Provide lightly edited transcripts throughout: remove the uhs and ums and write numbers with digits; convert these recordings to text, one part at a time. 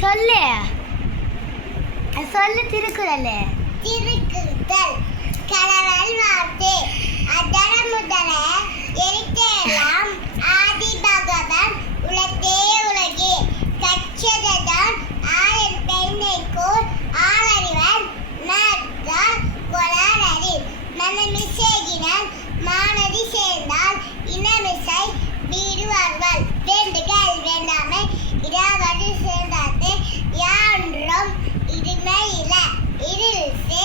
சொல்லு சொல்லு திருக்குறள். திருக்குறள் கடவுள் வார்த்தை அதர முதல எரித்தெல்லாம் ஆதி பகவன் உலகே உலகே கச்சததான் ஆயன் பெண்ணைக்கோர் ஆளறிவன் நற்றால் கொளாரறி மனமிசைகினன் மானதி சேர்ந்தால் இனமிசை வீடு வாழ்வாள் வேண்டுகள் வேண்டாமை இடாவது சேர்ந்தாத்து யான்றும் இருமையில இருள்சே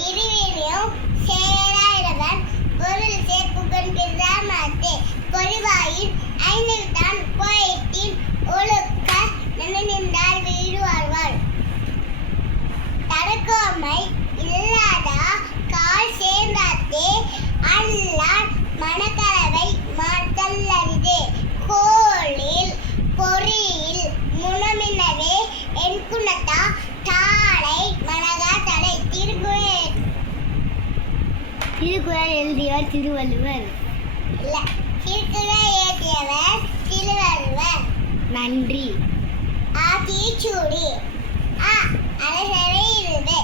இருவினையும் சேராயிரவன் பொருள் சே புகழ் பெறாமத்தே பொறிவாயின் ஐந்தில்தான் போயிட்டின் ஒழுக்க நின்றால் வீடு வாழ்வாள் தடுக்கோமை இல்லாதா கால் சேர்ந்தாத்தே அல்லான் மனக்கலவை மாற்றல் அரிது கோளில் பொறியில் முனமினவே என் குணத்தா தாளை மனதா தலை திருக்குறள் எழுதியவர் திருவள்ளுவர். இல்ல திருக்குறள் எழுதியவர் திருவள்ளுவர். நன்றி. ஆத்திச்சூடி அரசரை இருது